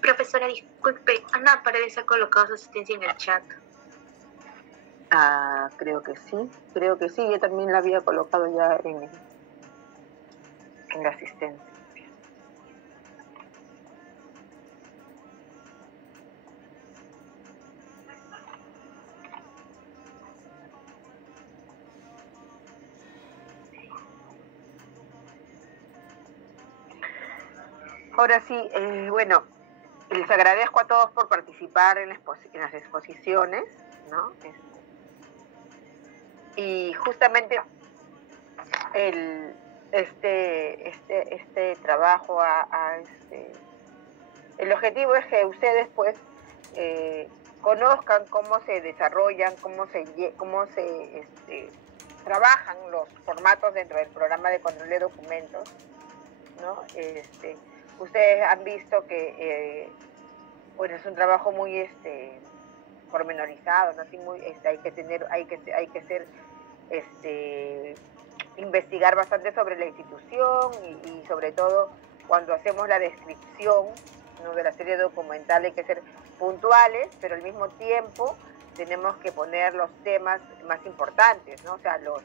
Profesora, disculpe, Ana Paredes ha colocado su asistencia en el chat. Creo que sí, yo también la había colocado ya en la asistencia. Ahora sí, bueno, les agradezco a todos por participar en las exposiciones, ¿no? Y justamente este trabajo el objetivo es que ustedes pues conozcan cómo se desarrollan, cómo se trabajan los formatos dentro del programa de control de documentos, ¿no? Ustedes han visto que bueno, es un trabajo muy pormenorizado, ¿no? Así muy, hay que ser investigar bastante sobre la institución y sobre todo cuando hacemos la descripción, ¿no?, de la serie documental hay que ser puntuales, pero al mismo tiempo tenemos que poner los temas más importantes, ¿no? O sea, los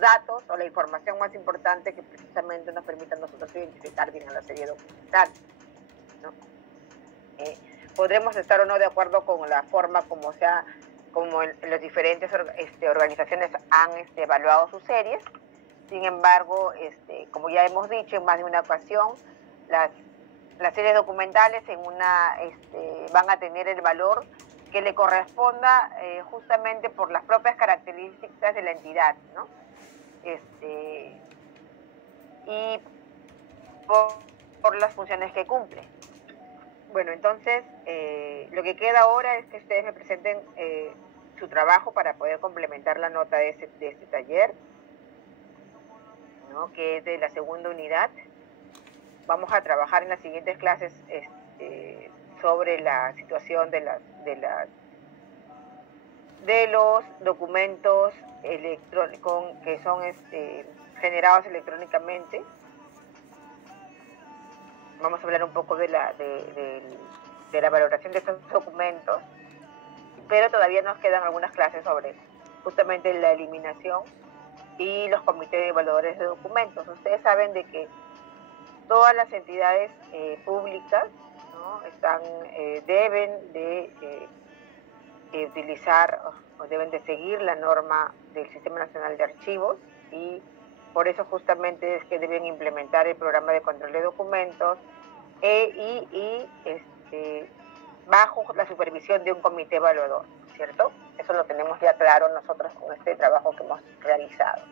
datos o la información más importante que precisamente nos permitan a nosotros identificar bien a la serie documental, ¿no? Podremos estar o no de acuerdo con la forma como las diferentes organizaciones han evaluado sus series. Sin embargo, como ya hemos dicho en más de una ocasión, las series documentales van a tener el valor que le corresponda justamente por las propias características de la entidad, ¿no? Y por las funciones que cumple. Bueno, entonces, lo que queda ahora es que ustedes me presenten su trabajo para poder complementar la nota de este taller, ¿no?, que es de la segunda unidad. Vamos a trabajar en las siguientes clases sobre la situación de los documentos electrónicos que son generados electrónicamente. Vamos a hablar un poco de la valoración de estos documentos, pero todavía nos quedan algunas clases sobre justamente la eliminación y los comités de evaluadores de documentos. Ustedes saben de que todas las entidades públicas, ¿no?, deben de utilizar o deben de seguir la norma del Sistema Nacional de Archivos, y por eso justamente es que deben implementar el programa de control de documentos bajo la supervisión de un comité evaluador, ¿cierto? Eso lo tenemos ya claro nosotros con este trabajo que hemos realizado.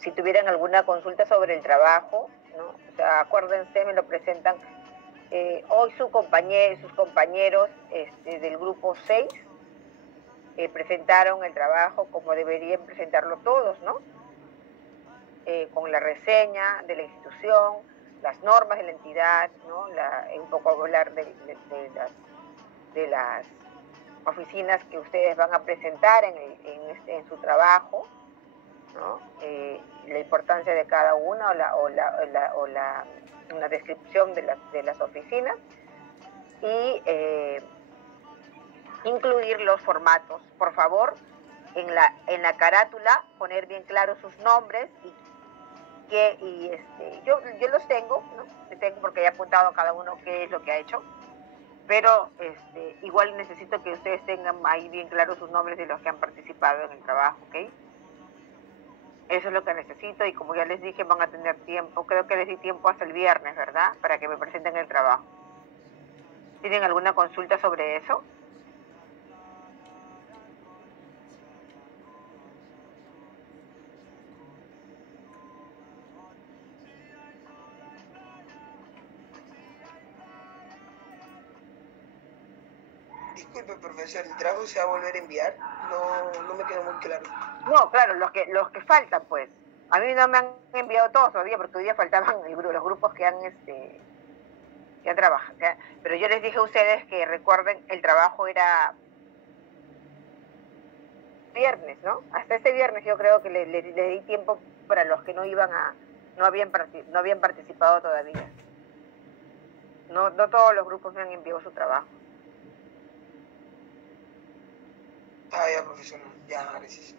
Si tuvieran alguna consulta sobre el trabajo, ¿no?, o sea, acuérdense, me lo presentan. Hoy sus compañeros del grupo 6 presentaron el trabajo como deberían presentarlo todos, ¿no? Con la reseña de la institución, las normas de la entidad, ¿no?, un poco hablar de las oficinas que ustedes van a presentar en su trabajo, ¿no?, la importancia de cada una una descripción de las oficinas y incluir los formatos. Por favor, en la carátula poner bien claros sus nombres yo los tengo, ¿no? Tengo porque he apuntado a cada uno qué es lo que ha hecho, pero igual necesito que ustedes tengan ahí bien claros sus nombres de los que han participado en el trabajo, ¿ok? Eso es lo que necesito, y como ya les dije, van a tener tiempo, creo que les di tiempo hasta el viernes, ¿verdad?, para que me presenten el trabajo. ¿Tienen alguna consulta sobre eso? Disculpe, profesor, ¿el trabajo se va a volver a enviar? No me quedó muy claro. No, claro, los que faltan, pues. A mí no me han enviado todos todavía, porque hoy día faltaban los grupos que han trabajado. Pero yo les dije a ustedes que recuerden, el trabajo era viernes, ¿no? Hasta este viernes yo creo que le di tiempo para los que no habían participado todavía. No todos los grupos me han enviado su trabajo. Ah, ya, profesora. Ya, gracias.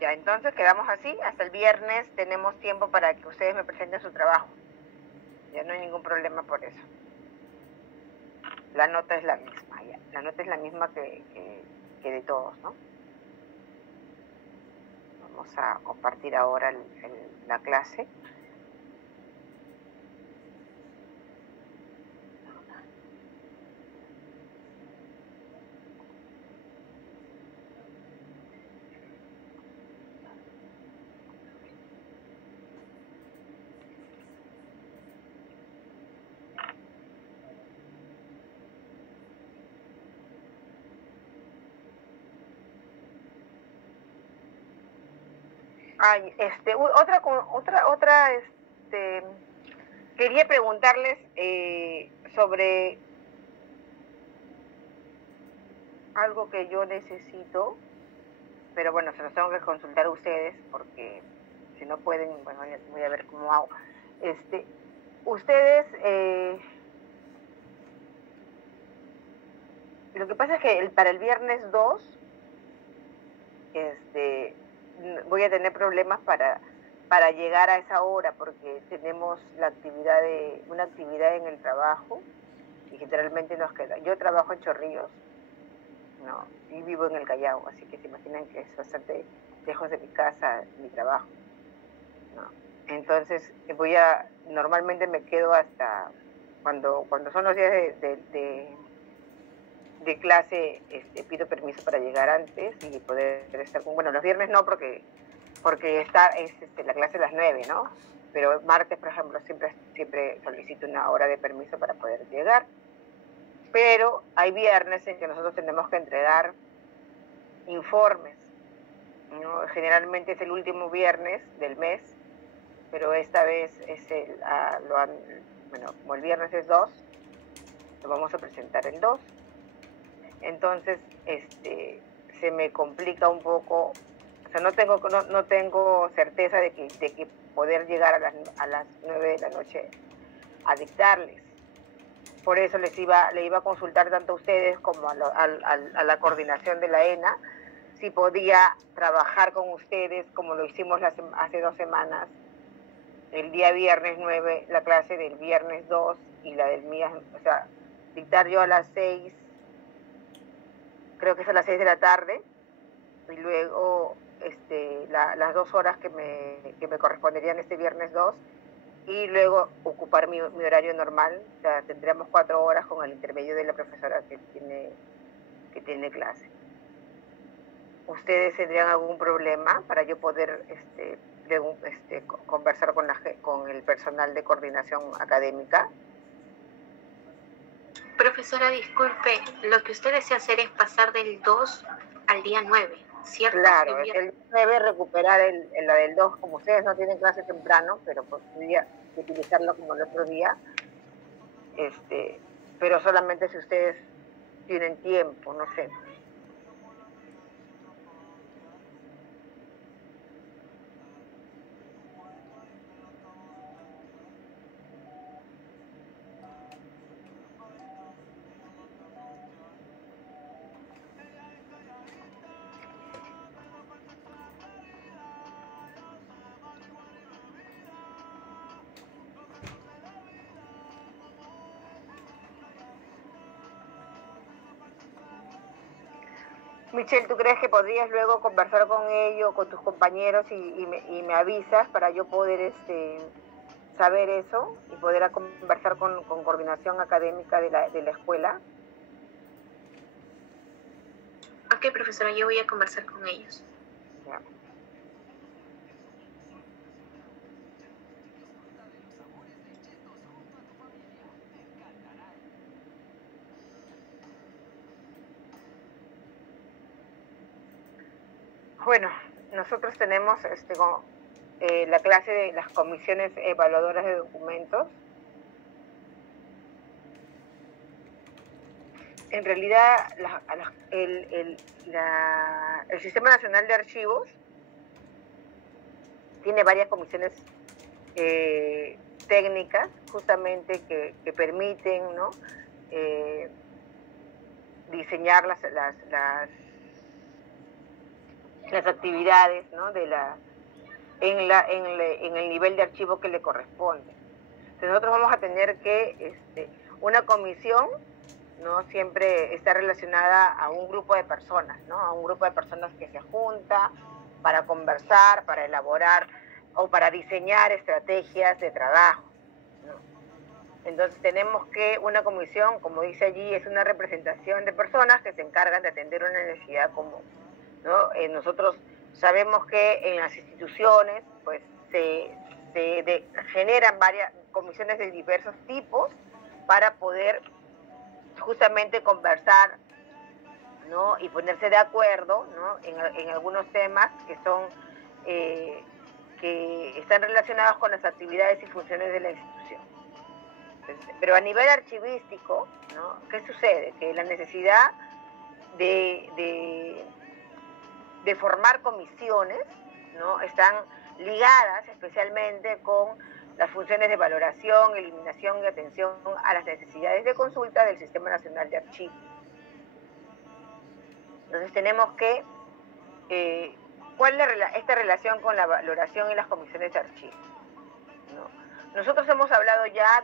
Ya, entonces quedamos así. Hasta el viernes tenemos tiempo para que ustedes me presenten su trabajo. Ya no hay ningún problema por eso. La nota es la misma, ya. La nota es la misma que de todos, ¿no? Vamos a compartir ahora la clase. Ay, quería preguntarles sobre algo que yo necesito, pero bueno, se los tengo que consultar a ustedes porque si no pueden, bueno, voy a ver cómo hago. Ustedes, lo que pasa es que para el viernes 2, voy a tener problemas para llegar a esa hora porque tenemos una actividad en el trabajo y generalmente nos queda. Yo trabajo en Chorrillos, ¿no? Y vivo en el Callao, así que se imaginan que es bastante lejos de mi casa, mi trabajo, ¿no? Entonces normalmente me quedo hasta cuando son los días de clase, pido permiso para llegar antes y poder estar bueno, los viernes no porque la clase a las 9, ¿no? Pero martes, por ejemplo, siempre solicito una hora de permiso para poder llegar. Pero hay viernes en que nosotros tenemos que entregar informes, ¿no? Generalmente es el último viernes del mes, pero esta vez como el viernes es 2, lo vamos a presentar el 2. Entonces, se me complica un poco, o sea, no tengo certeza de que poder llegar a las 9 de la noche a dictarles. Por eso le iba a consultar tanto a ustedes como a la coordinación de la ENA, si podía trabajar con ustedes como lo hicimos hace 2 semanas, el día viernes 9, la clase del viernes 2 y la del miércoles, o sea, dictar yo a las 6, creo que es a las 6 de la tarde, y luego las 2 horas que me corresponderían este viernes 2, y luego ocupar mi horario normal. O sea, tendríamos 4 horas con el intermedio de la profesora que tiene clase. ¿Ustedes tendrían algún problema para yo poder conversar con el personal de coordinación académica? Profesora, disculpe, lo que usted desea hacer es pasar del 2 al día 9, ¿cierto? Claro, el 9 recuperar la del 2, como ustedes no tienen clase temprano, pero podría utilizarlo como el otro día, pero solamente si ustedes tienen tiempo, no sé. Michelle, ¿tú crees que podrías luego conversar con ellos, con tus compañeros y me avisas para yo poder saber eso y poder conversar con coordinación académica de la escuela? Ok, profesora, yo voy a conversar con ellos. Ya. Bueno, nosotros tenemos la clase de las comisiones evaluadoras de documentos. en realidad el Sistema Nacional de Archivos tiene varias comisiones técnicas justamente que permiten, ¿no? Diseñar las actividades, ¿no? en el nivel de archivo que le corresponde. Entonces nosotros vamos a tener que una comisión, ¿no? Siempre está relacionada a un grupo de personas, ¿no? A un grupo de personas que se junta para conversar, para elaborar o para diseñar estrategias de trabajo, ¿no? Entonces tenemos que una comisión, como dice allí, es una representación de personas que se encargan de atender una necesidad común, ¿no? Nosotros sabemos que en las instituciones pues se generan varias comisiones de diversos tipos para poder justamente conversar, ¿no? Y ponerse de acuerdo, ¿no? en algunos temas que son que están relacionados con las actividades y funciones de la institución. Pero a nivel archivístico, ¿no? ¿Qué sucede? Que la necesidad de formar comisiones, ¿no? Están ligadas especialmente con las funciones de valoración, eliminación y atención a las necesidades de consulta del Sistema Nacional de Archivos. Entonces tenemos que, ¿cuál es esta relación con la valoración y las comisiones de archivos? ¿No? Nosotros hemos hablado ya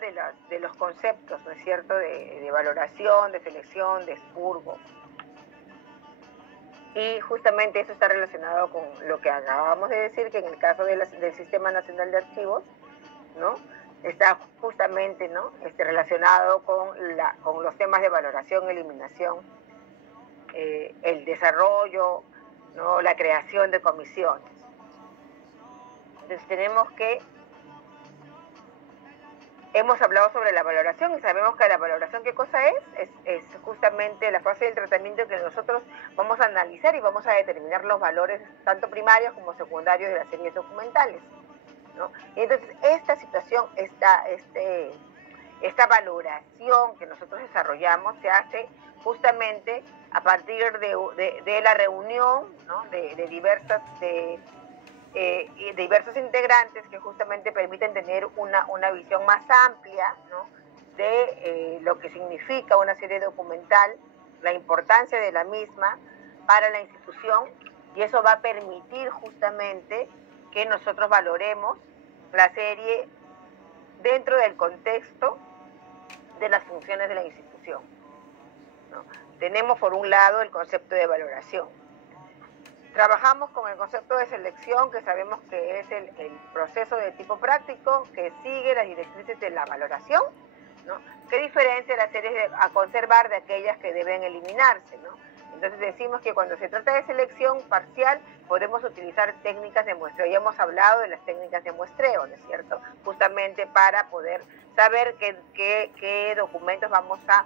de los conceptos, ¿no es cierto?, de valoración, de selección, de expurgo. Y justamente eso está relacionado con lo que acabamos de decir, que en el caso del Sistema Nacional de Archivos, ¿no? Está justamente, ¿no? Relacionado con los temas de valoración, eliminación, el desarrollo, ¿no? La creación de comisiones. Entonces tenemos que hemos hablado sobre la valoración y sabemos que la valoración, ¿qué cosa es? Es justamente la fase del tratamiento que nosotros vamos a analizar y vamos a determinar los valores tanto primarios como secundarios de las series documentales, ¿no? Y entonces esta situación, esta valoración que nosotros desarrollamos se hace justamente a partir de la reunión, ¿no? de diversos integrantes que justamente permiten tener una visión más amplia, ¿no? de lo que significa una serie documental, la importancia de la misma para la institución, y eso va a permitir justamente que nosotros valoremos la serie dentro del contexto de las funciones de la institución, ¿no? Tenemos por un lado el concepto de valoración. Trabajamos con el concepto de selección, que sabemos que es el proceso de tipo práctico que sigue las directrices de la valoración, ¿no? ¿Qué diferencia las series a conservar de aquellas que deben eliminarse, ¿no? Entonces decimos que cuando se trata de selección parcial podemos utilizar técnicas de muestreo. Ya hemos hablado de las técnicas de muestreo, ¿no es cierto? Justamente para poder saber qué documentos vamos a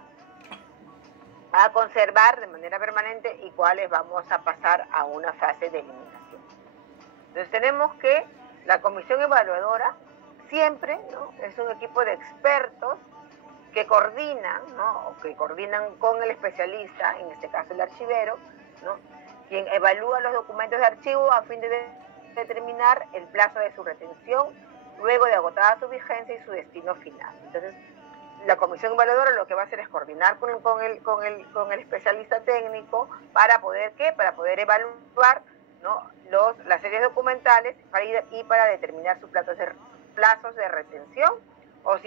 conservar de manera permanente y cuáles vamos a pasar a una fase de eliminación. Entonces tenemos que la comisión evaluadora siempre, ¿no? es un equipo de expertos que coordinan, ¿no? o que coordinan con el especialista, en este caso el archivero, ¿no? quien evalúa los documentos de archivo a fin de determinar el plazo de su retención luego de agotada su vigencia y su destino final. Entonces, la comisión evaluadora lo que va a hacer es coordinar con el especialista técnico para poder evaluar, ¿no? las series documentales para determinar sus plazos de retención o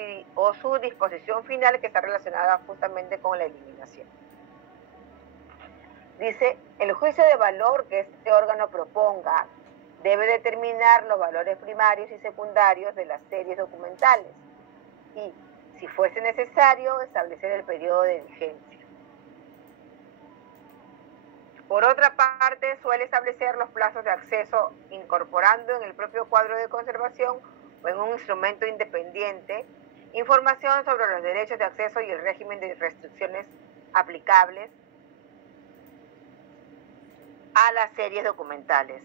su disposición final, que está relacionada justamente con la eliminación. Dice, el juicio de valor que este órgano proponga debe determinar los valores primarios y secundarios de las series documentales y, si fuese necesario, establecer el periodo de vigencia. Por otra parte, suele establecer los plazos de acceso incorporando en el propio cuadro de conservación o en un instrumento independiente información sobre los derechos de acceso y el régimen de restricciones aplicables a las series documentales.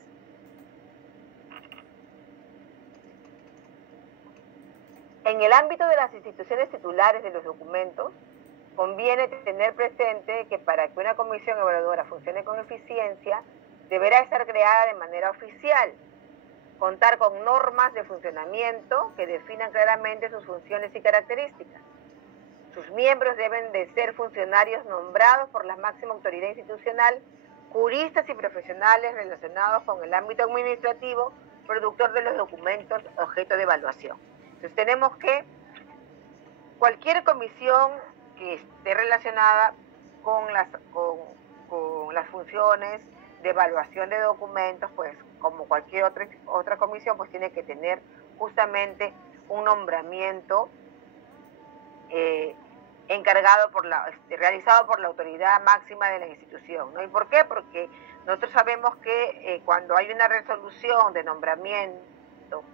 En el ámbito de las instituciones titulares de los documentos, conviene tener presente que para que una comisión evaluadora funcione con eficiencia, deberá estar creada de manera oficial, contar con normas de funcionamiento que definan claramente sus funciones y características. Sus miembros deben de ser funcionarios nombrados por la máxima autoridad institucional, juristas y profesionales relacionados con el ámbito administrativo, productor de los documentos objeto de evaluación. Entonces tenemos que cualquier comisión que esté relacionada con las funciones de evaluación de documentos, pues como cualquier otra comisión, pues tiene que tener justamente un nombramiento realizado por la autoridad máxima de la institución, ¿no? ¿Y por qué? Porque nosotros sabemos que cuando hay una resolución de nombramiento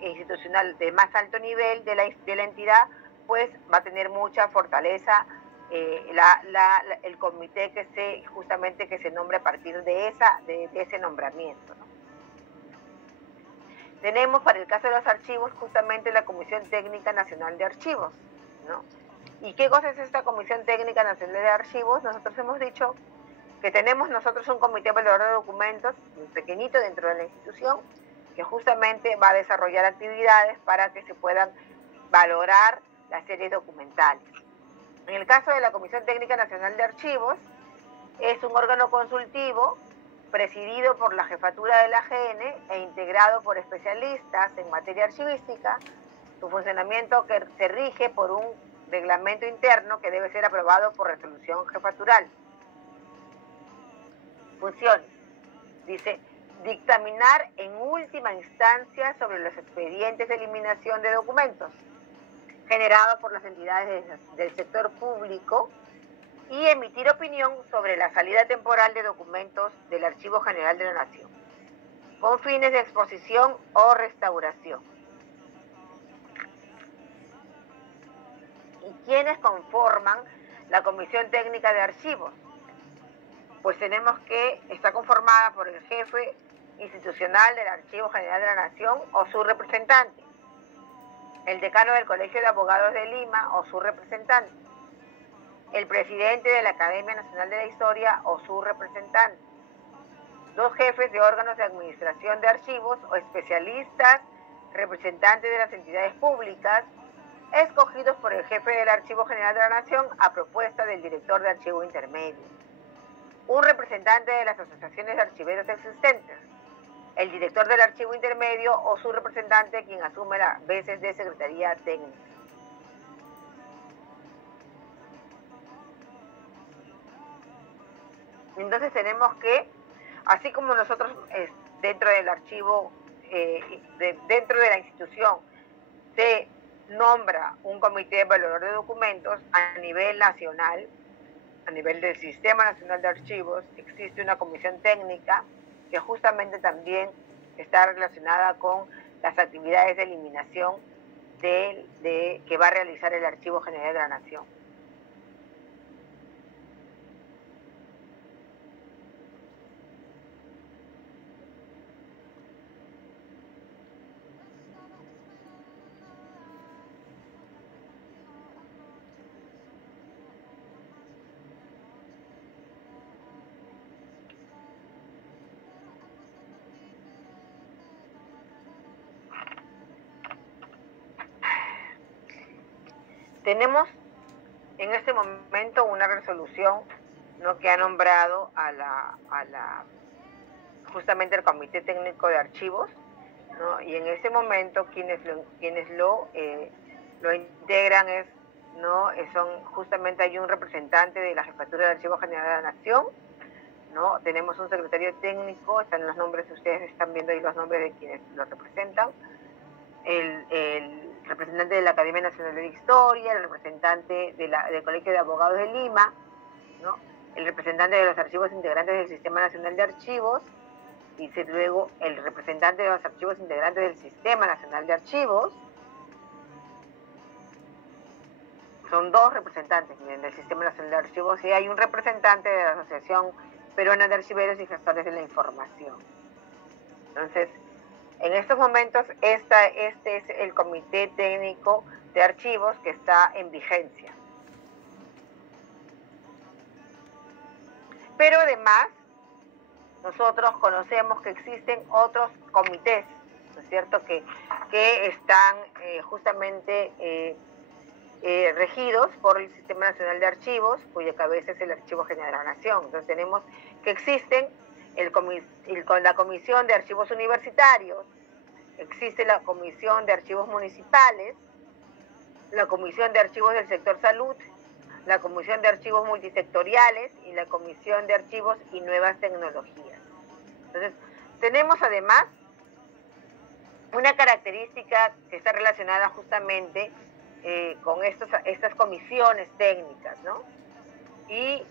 institucional de más alto nivel de la entidad, pues va a tener mucha fortaleza el comité que se nombre a partir de ese nombramiento, ¿no? Tenemos para el caso de los archivos justamente la Comisión Técnica Nacional de Archivos, ¿no? ¿Y qué cosa es esta Comisión Técnica Nacional de Archivos? Nosotros hemos dicho que tenemos nosotros un comité evaluador de documentos pequeñito dentro de la institución que justamente va a desarrollar actividades para que se puedan valorar las series documentales. En el caso de la Comisión Técnica Nacional de Archivos, es un órgano consultivo presidido por la jefatura de la AGN e integrado por especialistas en materia archivística. Su funcionamiento que se rige por un reglamento interno que debe ser aprobado por resolución jefatural. Funciones. Dice, dictaminar en última instancia sobre los expedientes de eliminación de documentos generados por las entidades del sector público y emitir opinión sobre la salida temporal de documentos del Archivo General de la Nación, con fines de exposición o restauración. ¿Y quiénes conforman la Comisión Técnica de Archivos? Pues tenemos que está conformada por el jefe institucional del Archivo General de la Nación o su representante, el decano del Colegio de Abogados de Lima o su representante, el presidente de la Academia Nacional de la Historia o su representante, dos jefes de órganos de administración de archivos o especialistas, representantes de las entidades públicas, escogidos por el jefe del Archivo General de la Nación a propuesta del director de archivo intermedio, un representante de las asociaciones de archiveros existentes, el director del archivo intermedio o su representante, quien asume las veces de secretaría técnica. Entonces tenemos que, así como nosotros dentro del archivo, dentro de la institución, se nombra un comité evaluador de documentos a nivel nacional, a nivel del Sistema Nacional de Archivos, existe una comisión técnica que justamente también está relacionada con las actividades de eliminación que va a realizar el Archivo General de la Nación. Tenemos en este momento una resolución, ¿no?, que ha nombrado justamente el Comité Técnico de Archivos, ¿no? Y en ese momento quienes lo integran son justamente hay un representante de la Jefatura del Archivo General de la Nación, ¿no? Tenemos un secretario técnico, están los nombres, ustedes están viendo ahí los nombres de quienes lo representan, el representante de la Academia Nacional de Historia, el representante del Colegio de Abogados de Lima, ¿no?, el representante de los archivos integrantes del Sistema Nacional de Archivos, y luego el representante de los archivos integrantes del Sistema Nacional de Archivos. Son dos representantes del Sistema Nacional de Archivos y hay un representante de la Asociación Peruana de Archiveros y Gestores de la Información. Entonces, en estos momentos, este es el Comité Técnico de Archivos que está en vigencia. Pero además, nosotros conocemos que existen otros comités, ¿no es cierto?, que están justamente regidos por el Sistema Nacional de Archivos, cuya cabeza es el Archivo General de la Nación. Entonces tenemos que existen la Comisión de Archivos Universitarios, existe la Comisión de Archivos Municipales, la Comisión de Archivos del Sector Salud, la Comisión de Archivos Multisectoriales y la Comisión de Archivos y Nuevas Tecnologías. Entonces, tenemos además una característica que está relacionada justamente con estas comisiones técnicas, ¿no? Y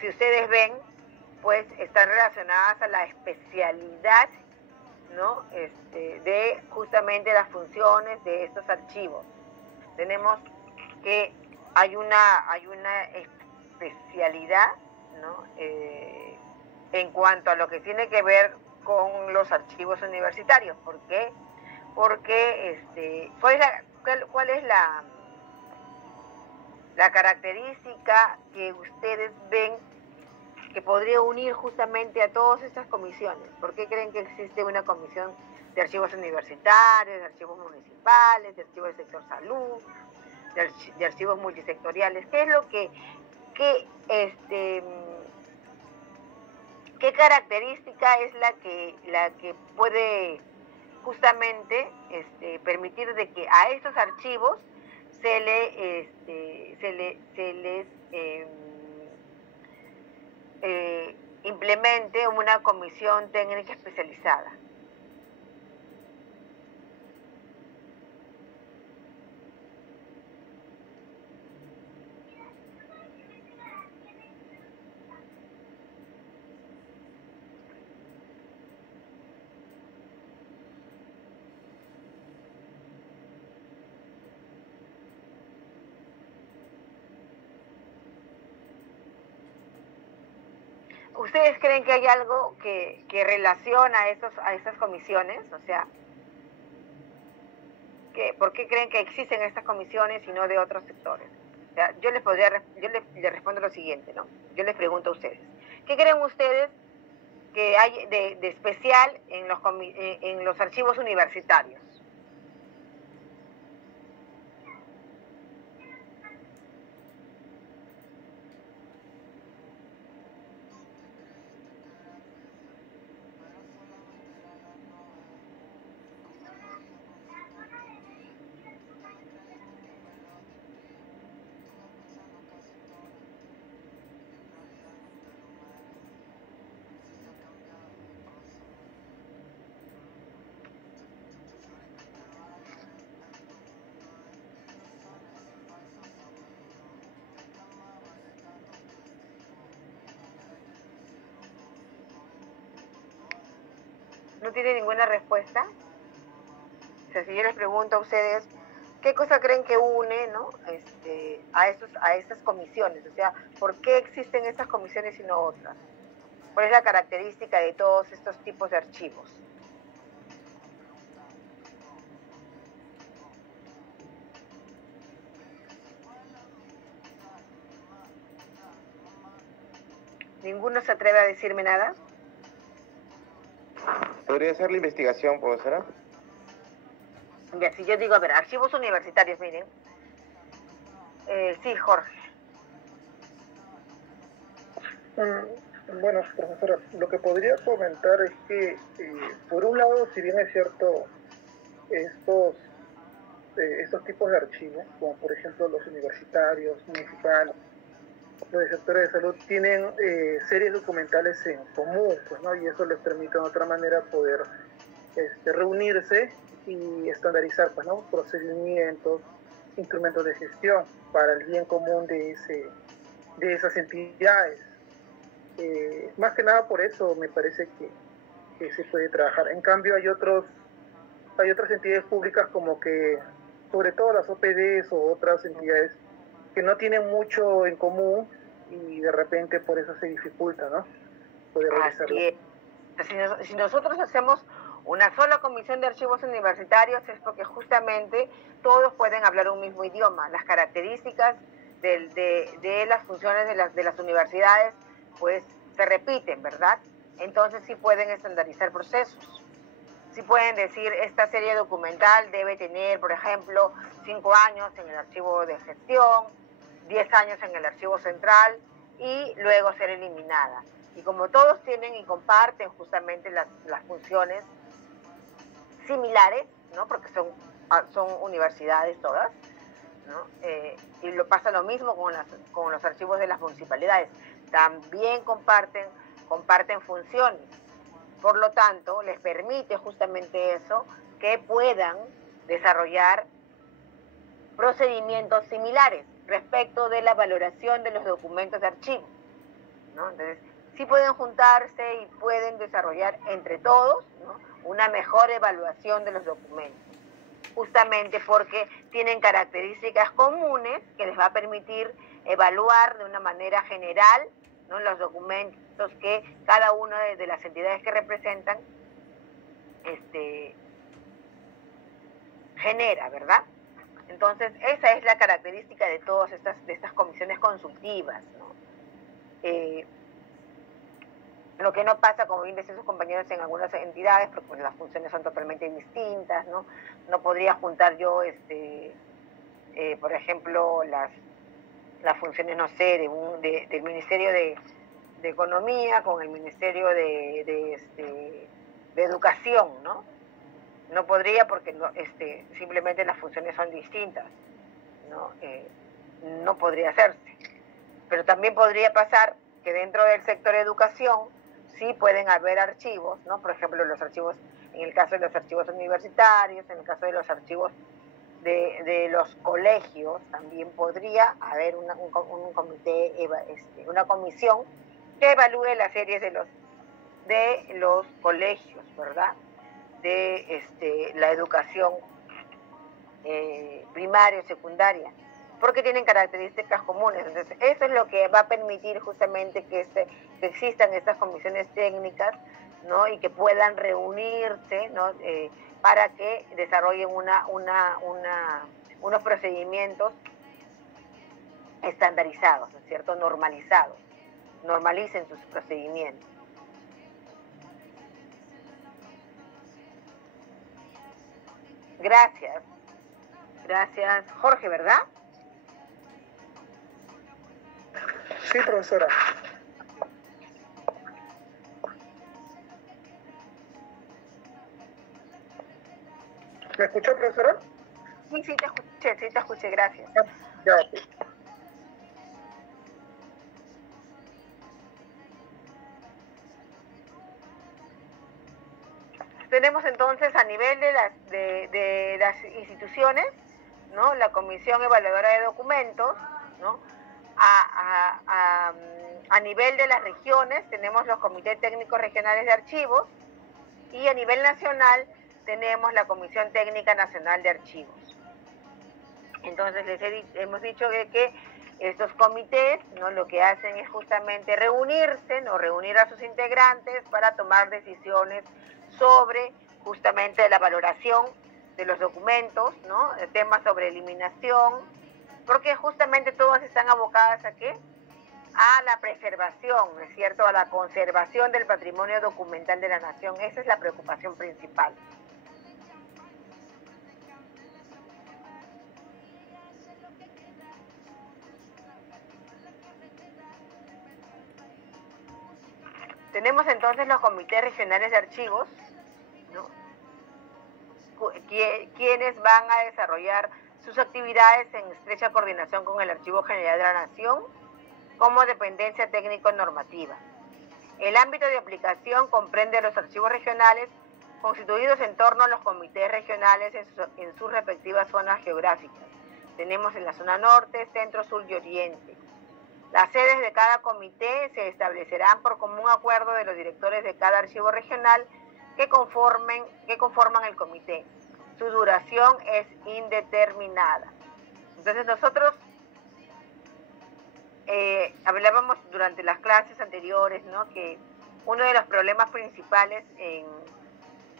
si ustedes ven, pues están relacionadas a la especialidad, ¿no?, de justamente las funciones de estos archivos. Tenemos que hay una especialidad, ¿no?, en cuanto a lo que tiene que ver con los archivos universitarios. ¿Por qué? Porque ¿cuál es la característica que ustedes ven que podría unir justamente a todas estas comisiones? ¿Por qué creen que existe una comisión de archivos universitarios, de archivos municipales, de archivos del sector salud, de archivos multisectoriales? ¿Qué es lo qué característica es la que puede justamente permitir de que a estos archivos se les implemente una comisión técnica especializada? ¿Ustedes creen que hay algo que relaciona a esas comisiones? O sea, ¿por qué creen que existen estas comisiones y no de otros sectores? O sea, yo les respondo lo siguiente, ¿no? Yo les pregunto a ustedes, ¿qué creen ustedes que hay de especial en los archivos universitarios? ¿No tiene ninguna respuesta? O sea, si yo les pregunto a ustedes, ¿qué cosa creen que une, ¿no?, a estas comisiones? O sea, ¿por qué existen estas comisiones y no otras? ¿Cuál es la característica de todos estos tipos de archivos? ¿Ninguno se atreve a decirme nada? ¿Podría ser la investigación, profesora? Ya, si yo digo, a ver, archivos universitarios, miren. Sí, Jorge. Bueno, profesora, lo que podría comentar es que, por un lado, si bien es cierto, estos tipos de archivos, como por ejemplo los universitarios, municipales, los del sector de salud, tienen series documentales en común, pues, ¿no? Y eso les permite de otra manera poder reunirse y estandarizar, pues, ¿no?, procedimientos, instrumentos de gestión para el bien común de esas entidades. Más que nada por eso me parece que se puede trabajar. En cambio hay otras entidades públicas, como que sobre todo las OPDs o otras entidades que no tienen mucho en común y de repente por eso se dificulta, ¿no?, poder realizarlo. Si nosotros hacemos una sola comisión de archivos universitarios es porque justamente todos pueden hablar un mismo idioma. Las características de las funciones de las universidades pues se repiten, ¿verdad? Entonces sí pueden estandarizar procesos. Sí pueden decir, esta serie documental debe tener, por ejemplo, 5 años en el archivo de gestión, 10 años en el archivo central y luego ser eliminada. Y como todos tienen y comparten justamente las funciones similares, ¿no? Porque son universidades todas, ¿no? Y pasa lo mismo con los archivos de las municipalidades. También comparten funciones. Por lo tanto, les permite justamente eso, que puedan desarrollar procedimientos similares respecto de la valoración de los documentos de archivo, ¿no? Entonces, sí pueden juntarse y pueden desarrollar entre todos, ¿no?, una mejor evaluación de los documentos, justamente porque tienen características comunes que les va a permitir evaluar de una manera general, ¿no?, los documentos que cada una de las entidades que representan genera, ¿verdad? Entonces, esa es la característica de todas estas comisiones consultivas, ¿no? Lo que no pasa, como bien decían sus compañeros, en algunas entidades, porque pues, las funciones son totalmente distintas, ¿no? No podría juntar yo, por ejemplo, las funciones, no sé, del Ministerio de Economía con el Ministerio de Educación, ¿no? No podría porque simplemente las funciones son distintas, ¿no? No podría hacerse. Pero también podría pasar que dentro del sector educación sí pueden haber archivos, ¿no? Por ejemplo, los archivos, en el caso de los archivos universitarios, en el caso de los archivos de los colegios, también podría haber un comité, una comisión que evalúe las series de los colegios, ¿verdad? De la educación primaria y secundaria, porque tienen características comunes. Entonces, eso es lo que va a permitir justamente que existan estas comisiones técnicas, ¿no? Y que puedan reunirse, ¿no? Para que desarrollen unos procedimientos estandarizados, ¿no es cierto? Normalizados, normalicen sus procedimientos. Gracias. Gracias, Jorge, ¿verdad? Sí, profesora. ¿Me escuchó, profesora? Sí, te escuché, gracias. Ya. Tenemos entonces a nivel de las instituciones, ¿no?, la Comisión Evaluadora de Documentos, ¿no? A nivel de las regiones tenemos los comités técnicos regionales de archivos y a nivel nacional tenemos la Comisión Técnica Nacional de Archivos. Entonces hemos dicho que estos comités, ¿no?, lo que hacen es justamente reunirse, ¿no?, reunir a sus integrantes para tomar decisiones sobre justamente la valoración de los documentos, ¿no?, temas sobre eliminación, porque justamente todas están abocadas ¿a qué? A la preservación, ¿no es cierto?, a la conservación del patrimonio documental de la nación. Esa es la preocupación principal. Tenemos entonces los comités regionales de archivos, ¿no?, quienes van a desarrollar sus actividades en estrecha coordinación con el Archivo General de la Nación como dependencia técnico-normativa. El ámbito de aplicación comprende los archivos regionales constituidos en torno a los comités regionales en sus respectivas zonas geográficas. Tenemos en la zona norte, centro, sur y oriente. Las sedes de cada comité se establecerán por común acuerdo de los directores de cada archivo regional que conforman el comité. Su duración es indeterminada. Entonces nosotros hablábamos durante las clases anteriores, ¿no?, que uno de los problemas principales,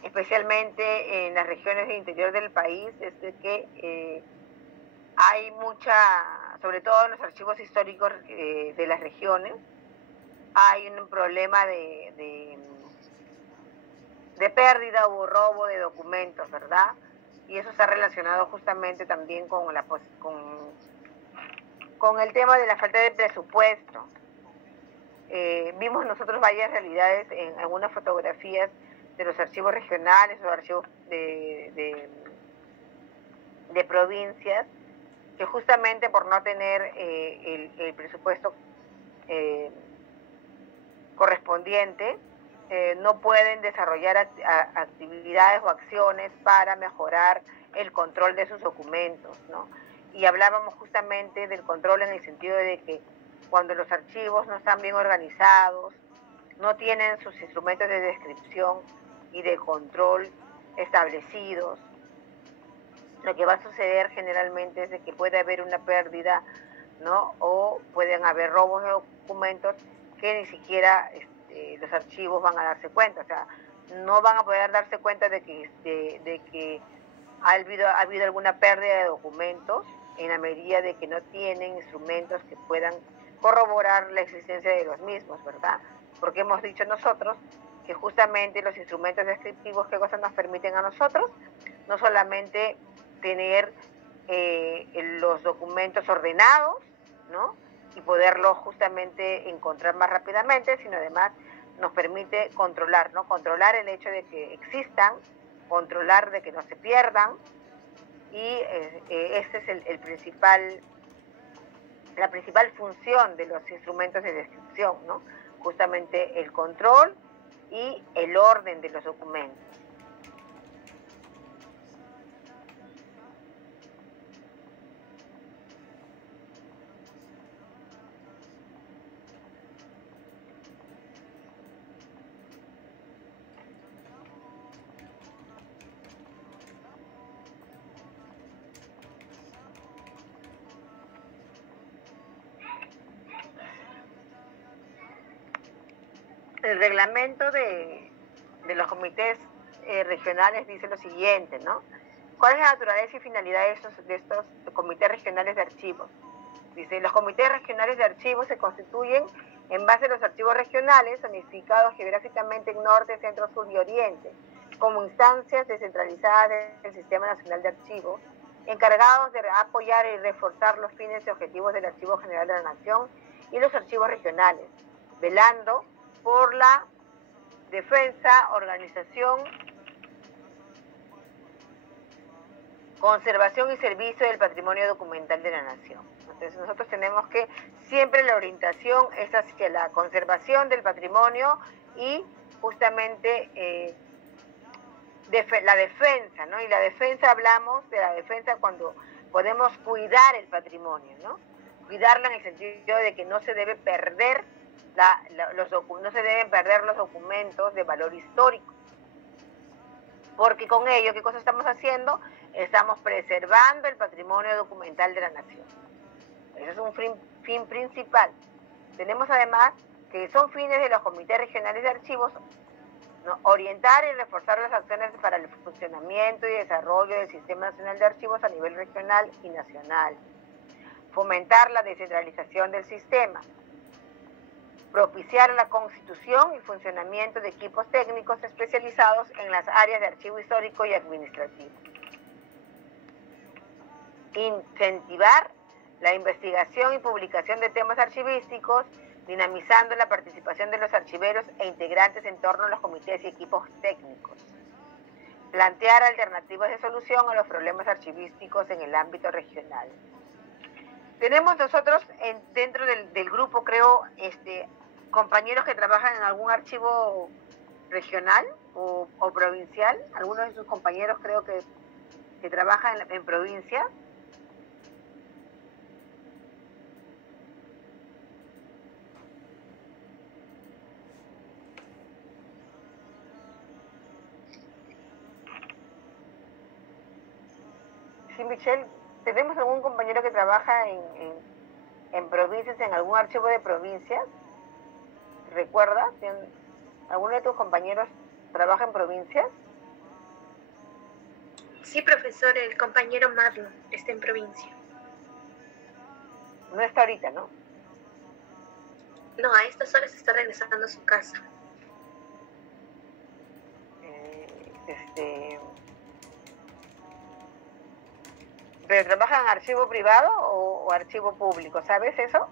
especialmente en las regiones del interior del país, es de que hay sobre todo en los archivos históricos de las regiones, hay un problema de pérdida o robo de documentos, ¿verdad? Y eso está relacionado justamente también con el tema de la falta de presupuesto. Vimos nosotros varias realidades en algunas fotografías de los archivos regionales o archivos de provincias, que justamente por no tener el presupuesto correspondiente, no pueden desarrollar actividades o acciones para mejorar el control de sus documentos, ¿no? Y hablábamos justamente del control en el sentido de que cuando los archivos no están bien organizados, no tienen sus instrumentos de descripción y de control establecidos, lo que va a suceder generalmente es de que puede haber una pérdida, ¿no? O pueden haber robos de documentos que ni siquiera los archivos van a darse cuenta, o sea, no van a poder darse cuenta de que ha habido alguna pérdida de documentos en la medida de que no tienen instrumentos que puedan corroborar la existencia de los mismos, ¿verdad? Porque hemos dicho nosotros que justamente los instrumentos descriptivos, ¿qué cosas nos permiten a nosotros? No solamente tener los documentos ordenados, ¿no? Y poderlos justamente encontrar más rápidamente, sino además nos permite controlar, ¿no? Controlar el hecho de que existan, controlar de que no se pierdan, y esta es la principal función de los instrumentos de descripción, ¿no? Justamente el control y el orden de los documentos. El reglamento de los comités regionales dice lo siguiente, ¿no? ¿Cuál es la naturaleza y finalidad de estos comités regionales de archivos? Dice, los comités regionales de archivos se constituyen en base a los archivos regionales unificados geográficamente en norte, centro, sur y oriente, como instancias descentralizadas del Sistema Nacional de Archivos, encargados de apoyar y reforzar los fines y objetivos del Archivo General de la Nación y los archivos regionales, velando por la defensa, organización, conservación y servicio del patrimonio documental de la nación. Entonces nosotros tenemos que siempre la orientación es hacia la conservación del patrimonio y justamente la defensa, ¿no? Y la defensa, hablamos de la defensa cuando podemos cuidar el patrimonio, ¿no? Cuidarlo en el sentido de que no se debe perder no se deben perder los documentos de valor histórico, porque con ello, ¿qué cosa estamos haciendo? Estamos preservando el patrimonio documental de la nación. Ese es un fin principal. Tenemos además que son fines de los comités regionales de archivos, ¿no? Orientar y reforzar las acciones para el funcionamiento y desarrollo del Sistema Nacional de Archivos a nivel regional y nacional. Fomentar la descentralización del sistema. Propiciar la constitución y funcionamiento de equipos técnicos especializados en las áreas de archivo histórico y administrativo. Incentivar la investigación y publicación de temas archivísticos, dinamizando la participación de los archiveros e integrantes en torno a los comités y equipos técnicos. Plantear alternativas de solución a los problemas archivísticos en el ámbito regional. Tenemos nosotros dentro del grupo, creo, compañeros que trabajan en algún archivo regional o provincial. Algunos de sus compañeros creo que trabajan en provincia. Sí, Michelle, ¿tenemos algún compañero que trabaja en provincias, en algún archivo de provincias? ¿Recuerdas? ¿Alguno de tus compañeros trabaja en provincias? Sí, profesor, el compañero Marlon está en provincia. No está ahorita, ¿no? No, a estas horas está regresando a su casa. ¿Pero trabaja en archivo privado o archivo público? ¿Sabes eso?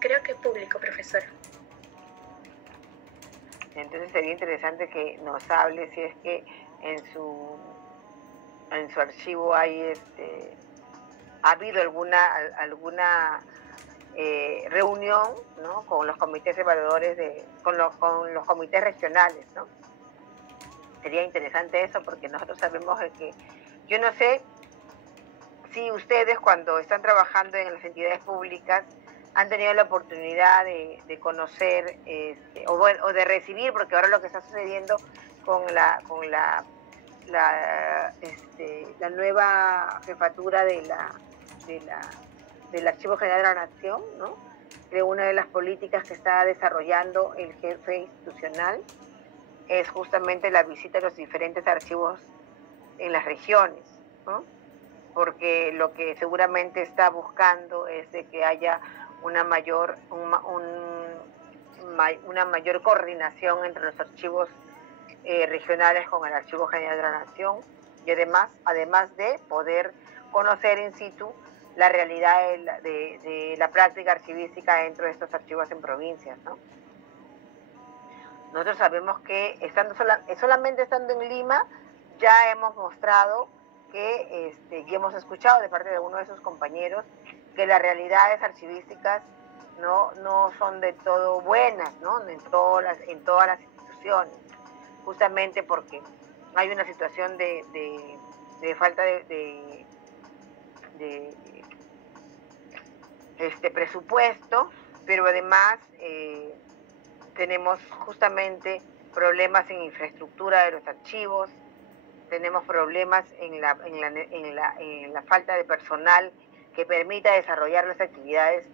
Creo que público, profesora. Entonces sería interesante que nos hable si es que en su archivo hay ha habido alguna reunión, ¿no?, con los comités evaluadores con los comités regionales, ¿no? Sería interesante eso, porque nosotros sabemos que, yo no sé si ustedes cuando están trabajando en las entidades públicas han tenido la oportunidad de conocer o de recibir, porque ahora lo que está sucediendo con la nueva jefatura del Archivo General de la Nación, ¿no?, de una de las políticas que está desarrollando el jefe institucional es justamente la visita a los diferentes archivos en las regiones, ¿no?, porque lo que seguramente está buscando es de que haya una mayor coordinación entre los archivos regionales con el Archivo General de la Nación, y además de poder conocer in situ la realidad de la práctica archivística dentro de estos archivos en provincias, ¿no? Nosotros sabemos que solamente estando en Lima ya hemos mostrado que, y hemos escuchado de parte de uno de sus compañeros, que las realidades archivísticas no son de todo buenas, ¿no?, en todas las instituciones, justamente porque hay una situación de falta de presupuesto, pero además tenemos justamente problemas en infraestructura de los archivos, tenemos problemas en la falta de personal que permita desarrollar las actividades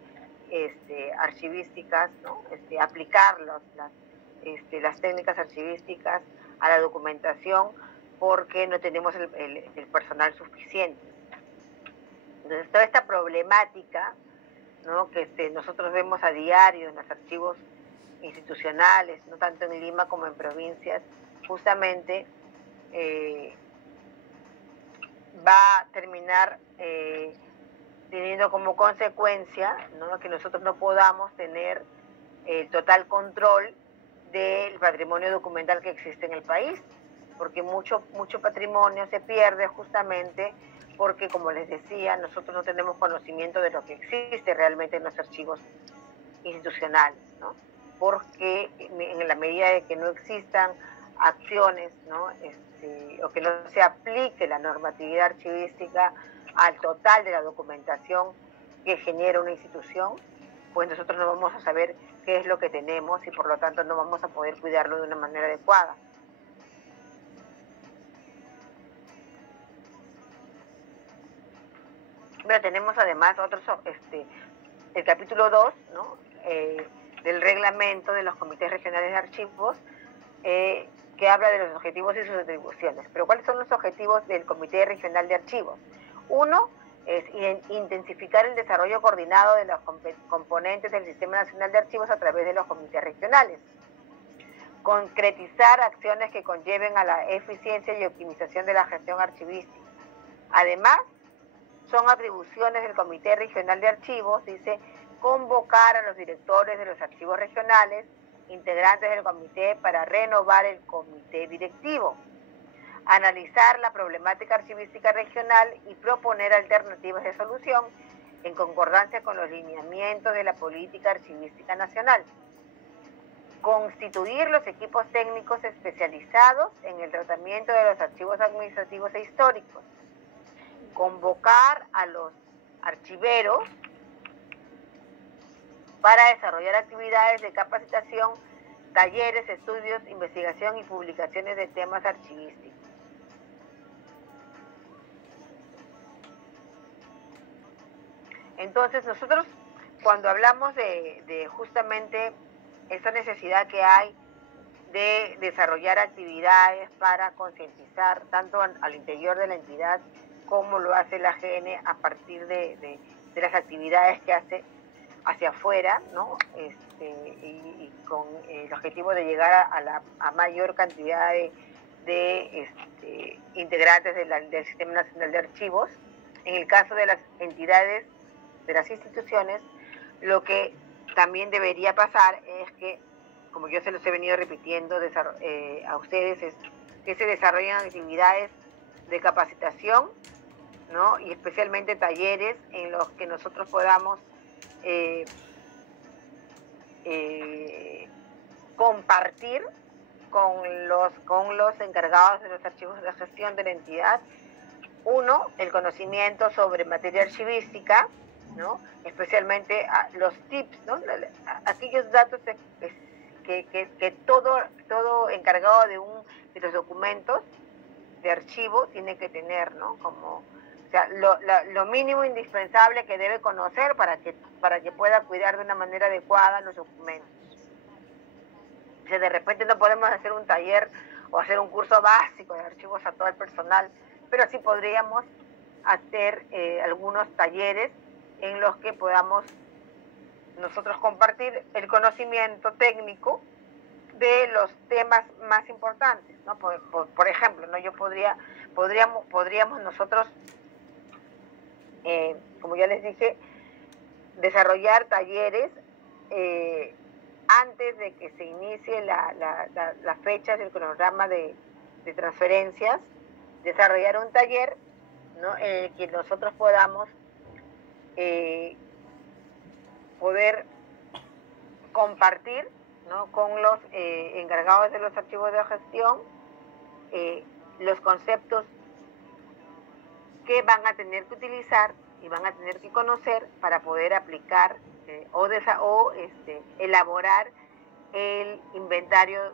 archivísticas, ¿no?, aplicar las técnicas archivísticas a la documentación, porque no tenemos el personal suficiente. Entonces, toda esta problemática, ¿no?, que nosotros vemos a diario en los archivos institucionales, no tanto en Lima como en provincias, justamente va a terminar teniendo como consecuencia, ¿no?, que nosotros no podamos tener el total control del patrimonio documental que existe en el país, porque mucho patrimonio se pierde justamente porque, como les decía, nosotros no tenemos conocimiento de lo que existe realmente en los archivos institucionales, ¿no?, porque en la medida de que no existan acciones, ¿no?, o que no se aplique la normatividad archivística al total de la documentación que genera una institución, pues nosotros no vamos a saber qué es lo que tenemos y por lo tanto no vamos a poder cuidarlo de una manera adecuada. Pero tenemos además el capítulo 2, ¿no?, del reglamento de los comités regionales de archivos, que habla de los objetivos y sus atribuciones. Pero ¿cuáles son los objetivos del Comité Regional de Archivos? Uno es intensificar el desarrollo coordinado de los componentes del Sistema Nacional de Archivos a través de los comités regionales. Concretizar acciones que conlleven a la eficiencia y optimización de la gestión archivística. Además, son atribuciones del Comité Regional de Archivos, dice, convocar a los directores de los archivos regionales, integrantes del comité, para renovar el comité directivo, analizar la problemática archivística regional y proponer alternativas de solución en concordancia con los lineamientos de la política archivística nacional, constituir los equipos técnicos especializados en el tratamiento de los archivos administrativos e históricos, convocar a los archiveros para desarrollar actividades de capacitación, talleres, estudios, investigación y publicaciones de temas archivísticos. Entonces, nosotros cuando hablamos de justamente esa necesidad que hay de desarrollar actividades para concientizar tanto al interior de la entidad como lo hace la AGN a partir de de las actividades que hace hacia afuera, ¿no? Y con el objetivo de llegar a mayor cantidad de integrantes del Sistema Nacional de Archivos. En el caso de las entidades, de las instituciones, lo que también debería pasar es que, como yo se los he venido repitiendo a ustedes, es que se desarrollen actividades de capacitación, ¿no? Y especialmente talleres en los que nosotros podamos compartir con los encargados de los archivos de gestión de la entidad, uno, el conocimiento sobre materia archivística, ¿no? Especialmente los tips, ¿no? Aquellos datos que todo encargado de los documentos de archivo tiene que tener, ¿no? Como, o sea, lo mínimo indispensable que debe conocer para que pueda cuidar de una manera adecuada los documentos. O sea, de repente no podemos hacer un taller o hacer un curso básico de archivos a todo el personal, pero sí podríamos hacer algunos talleres en los que podamos nosotros compartir el conocimiento técnico de los temas más importantes, ¿no? Por ejemplo, ¿no? Podríamos nosotros, como ya les dije, desarrollar talleres antes de que se inicie la fecha del cronograma de transferencias, desarrollar un taller, ¿no? En el que nosotros podamos poder compartir, ¿no? Con los encargados de los archivos de gestión los conceptos que van a tener que utilizar y van a tener que conocer para poder aplicar o elaborar el inventario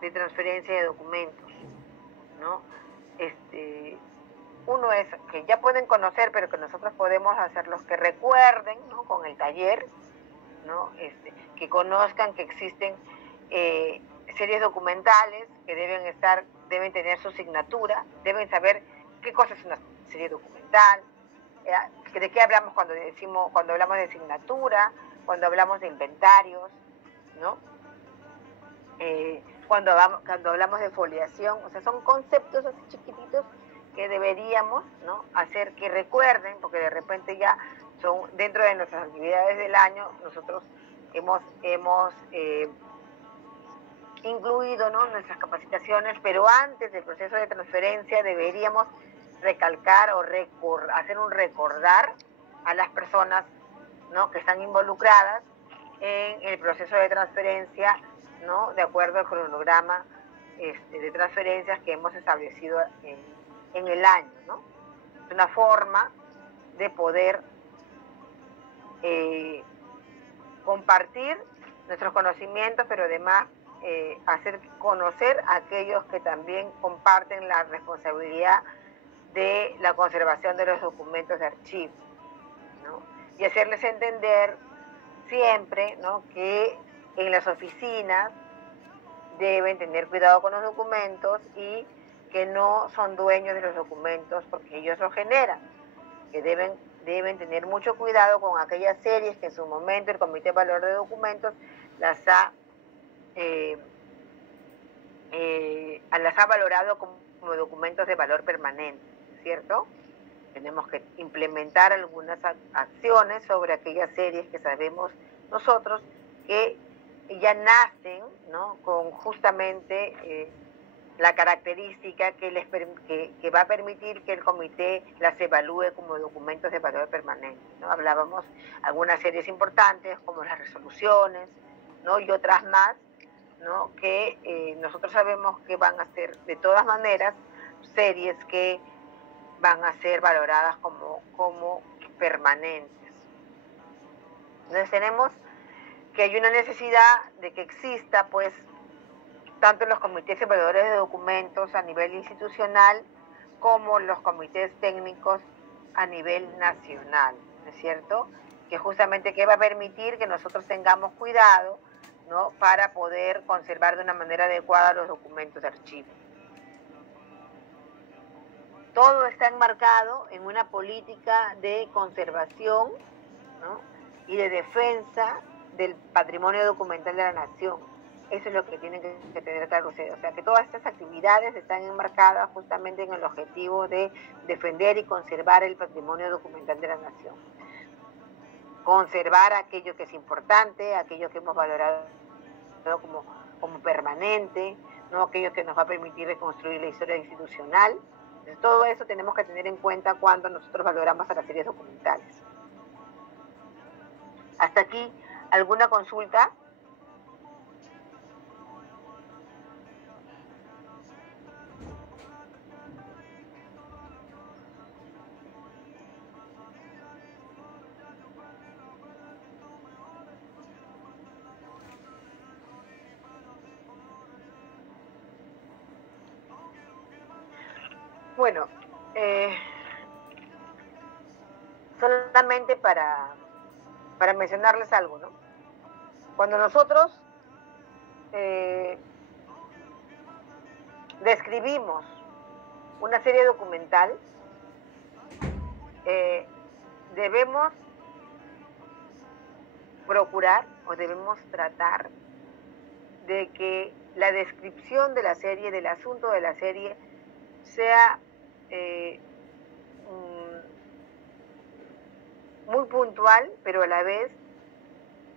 de transferencia de documentos, ¿no? Uno es que ya pueden conocer, pero que nosotros podemos hacerlos que recuerden, ¿no? Con el taller, ¿no? Que conozcan que existen series documentales que deben tener su signatura, deben saber qué cosa es una serie documental, de qué hablamos cuando hablamos de signatura, cuando hablamos de inventarios, ¿no? Cuando hablamos de foliación. O sea, son conceptos así chiquititos que deberíamos, ¿no? hacer que recuerden, porque de repente ya son dentro de nuestras actividades del año, nosotros hemos incluido, ¿no? nuestras capacitaciones, pero antes del proceso de transferencia deberíamos recalcar o hacer un recordar a las personas, ¿no? que están involucradas en el proceso de transferencia, ¿no? de acuerdo al cronograma de transferencias que hemos establecido en el año, ¿no? Es una forma de poder compartir nuestros conocimientos, pero además hacer conocer a aquellos que también comparten la responsabilidad de la conservación de los documentos de archivo, ¿no? Y hacerles entender siempre, ¿no? que en las oficinas deben tener cuidado con los documentos y que no son dueños de los documentos porque ellos los generan, que deben tener mucho cuidado con aquellas series que en su momento el Comité de Valor de Documentos las ha valorado como documentos de valor permanente, ¿cierto? Tenemos que implementar algunas acciones sobre aquellas series que sabemos nosotros que ya nacen, ¿no? con justamente la característica que va a permitir que el comité las evalúe como documentos de valor permanente, ¿no? Hablábamos algunas series importantes como las resoluciones, ¿no? y otras más, ¿no? que nosotros sabemos que van a ser de todas maneras series que van a ser valoradas como permanentes. Entonces tenemos que hay una necesidad de que exista, pues, tanto los comités evaluadores de documentos a nivel institucional como los comités técnicos a nivel nacional, ¿no es cierto? Que justamente que va a permitir que nosotros tengamos cuidado, ¿no? para poder conservar de una manera adecuada los documentos de archivo. todo está enmarcado en una política de conservación, ¿no?, y de defensa del patrimonio documental de la nación. Eso es lo que tienen que tener claro ustedes. O sea, que todas estas actividades están enmarcadas justamente en el objetivo de defender y conservar el patrimonio documental de la nación. Conservar aquello que es importante, aquello que hemos valorado como permanente, ¿no?, aquello que nos va a permitir reconstruir la historia institucional. Entonces, todo eso tenemos que tener en cuenta cuando nosotros valoramos a las series documentales. Hasta aquí, ¿alguna consulta? Bueno, solamente para mencionarles algo, ¿no? Cuando nosotros describimos una serie documental, debemos procurar o debemos tratar de que la descripción de la serie, del asunto de la serie, sea muy puntual, pero a la vez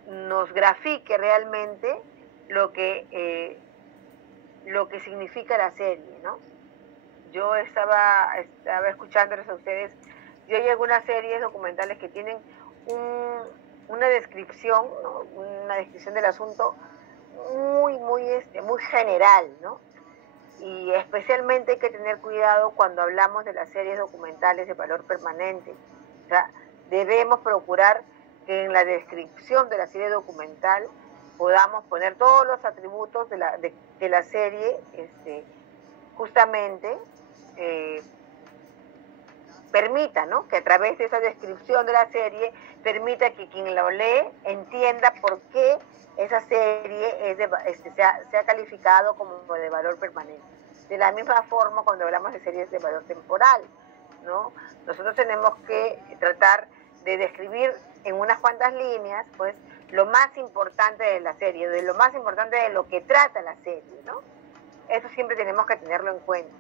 nos grafique realmente lo que significa la serie, ¿no? Yo estaba escuchándoles a ustedes, y hay algunas series documentales que tienen una descripción, ¿no?, una descripción del asunto muy general, ¿no? Y especialmente hay que tener cuidado cuando hablamos de las series documentales de valor permanente. O sea, debemos procurar que en la descripción de la serie documental podamos poner todos los atributos de la serie, justamente permita, ¿no?, que a través de esa descripción de la serie permita que quien lo lee entienda por qué esa serie se ha calificado como de valor permanente. De la misma forma, cuando hablamos de series de valor temporal, ¿no?, nosotros tenemos que tratar de describir en unas cuantas líneas, pues, lo más importante de la serie, de lo más importante de lo que trata la serie, ¿no? Eso siempre tenemos que tenerlo en cuenta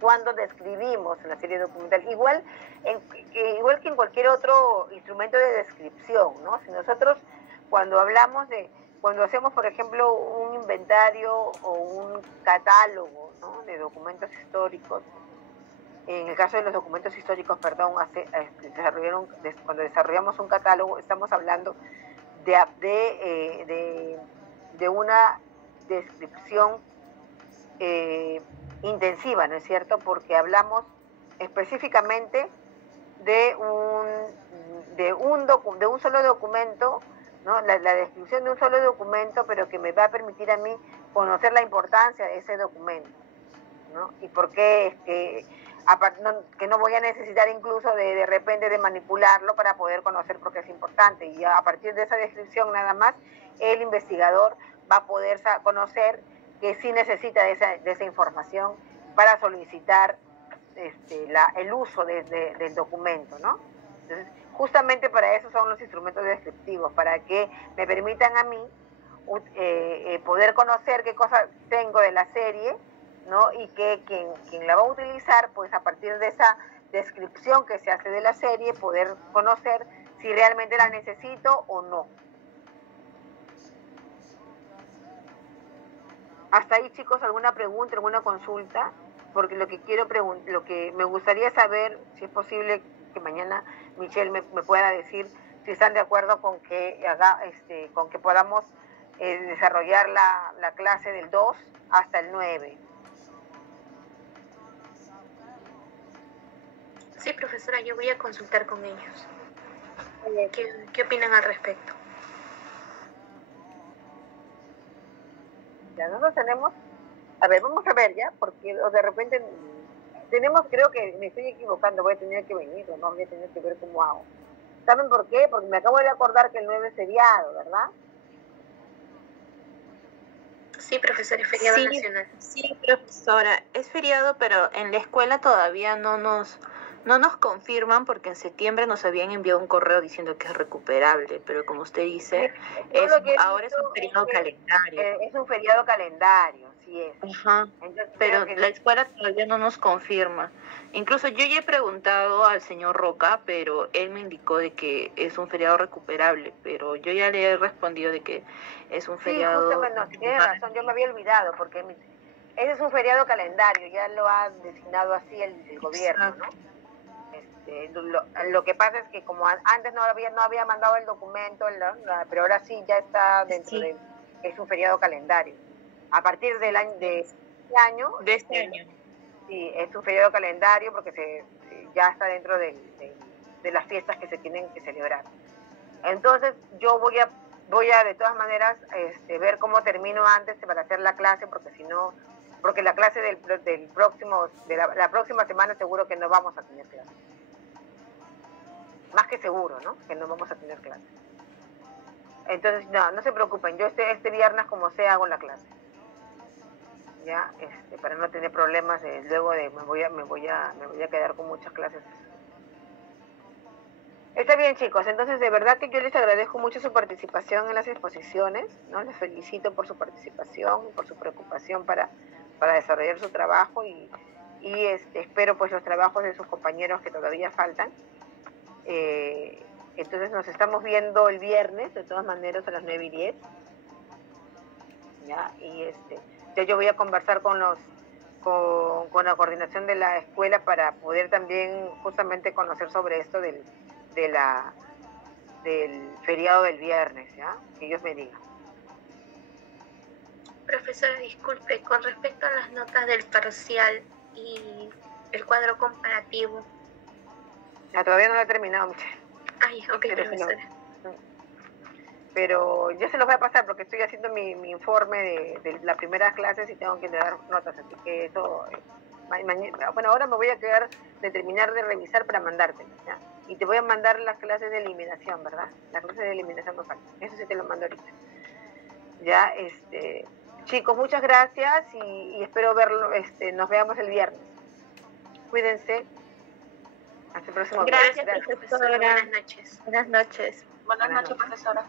cuando describimos la serie documental, igual que en cualquier otro instrumento de descripción, ¿no? Si nosotros cuando hacemos, por ejemplo, un inventario o un catálogo, ¿no?, de documentos históricos, en el caso de los documentos históricos, perdón, cuando desarrollamos un catálogo, estamos hablando de una descripción intensiva, ¿no es cierto?, porque hablamos específicamente de un solo documento, ¿no?, la descripción de un solo documento, pero que me va a permitir a mí conocer la importancia de ese documento, ¿no?, y por qué que no voy a necesitar incluso de repente de manipularlo para poder conocer por qué es importante, y a partir de esa descripción nada más el investigador va a poder conocer que sí necesita de esa información para solicitar el uso del documento, ¿no? Entonces, justamente para eso son los instrumentos descriptivos, para que me permitan a mí poder conocer qué cosas tengo de la serie, ¿no?, y que quien la va a utilizar, pues a partir de esa descripción que se hace de la serie, poder conocer si realmente la necesito o no. Hasta ahí, chicos, ¿alguna pregunta, alguna consulta? Porque lo que me gustaría saber, si es posible que mañana Michelle me pueda decir si están de acuerdo con que podamos desarrollar la clase del 2 hasta el 9. Sí, profesora, yo voy a consultar con ellos. ¿Qué opinan al respecto? Ya nosotros tenemos, vamos a ver ya, porque de repente tenemos, creo que me estoy equivocando, voy a tener que venir, no voy a tener que ver cómo hago. ¿Saben por qué? Porque me acabo de acordar que el 9 es feriado, ¿verdad? Sí, profesor, es feriado Sí, nacional. sí, profesora, es feriado, pero en la escuela todavía no nos confirman porque en septiembre nos habían enviado un correo diciendo que es recuperable, pero como usted dice, Yo lo que he ahora es visto un feriado que, calendario. es un feriado calendario, sí es. Ajá, Entonces pero creo que la escuela todavía no nos confirma. Incluso yo ya he preguntado al señor Roca, pero él me indicó de que es un feriado recuperable, pero yo ya le he respondido de que es un sí, feriado. justamente, no, tiene razón, yo me había olvidado, porque ese es un feriado calendario, ya lo ha designado así el gobierno, ¿no? Lo que pasa es que como antes no había mandado el documento, pero ahora sí ya está dentro Sí. es un feriado calendario. A partir del año, de este año, sí, es un feriado calendario porque ya está dentro de las fiestas que se tienen que celebrar. Entonces yo voy a de todas maneras ver cómo termino antes para hacer la clase, porque si no, porque la clase de la próxima semana seguro que no vamos a tener clase. Más que seguro, ¿no? Que no vamos a tener clase. Entonces, no se preocupen, yo este viernes como sea hago la clase. Ya, para no tener problemas luego de me voy a quedar con muchas clases. Está bien, chicos, entonces de verdad que yo les agradezco mucho su participación en las exposiciones, ¿no? Les felicito por su participación, por su preocupación para desarrollar su trabajo y espero pues los trabajos de sus compañeros que todavía faltan. Entonces nos estamos viendo el viernes, de todas maneras a las 9:10. ¿Ya? Y ya yo voy a conversar con la coordinación de la escuela para poder también justamente conocer sobre esto del feriado del viernes, ¿ya? Que ellos me digan. Profesora, disculpe, con respecto a las notas del parcial y el cuadro comparativo. Todavía no lo he terminado, Michelle. Ay, ok, profesora. Pero ya se los voy a pasar porque estoy haciendo mi informe de las primeras clases y tengo que dar notas, así que eso, bueno, ahora me voy a quedar de terminar de revisar para mandártelo, ¿ya? Y te voy a mandar las clases de eliminación, ¿verdad? Las clases de eliminación me faltan, eso sí te lo mando ahorita. Ya, chicos, muchas gracias y espero verlo, nos veamos el viernes. Cuídense. Hasta el próximo viernes. Gracias, profesora. Buenas noches. Buenas noches. Buenas noches, profesora.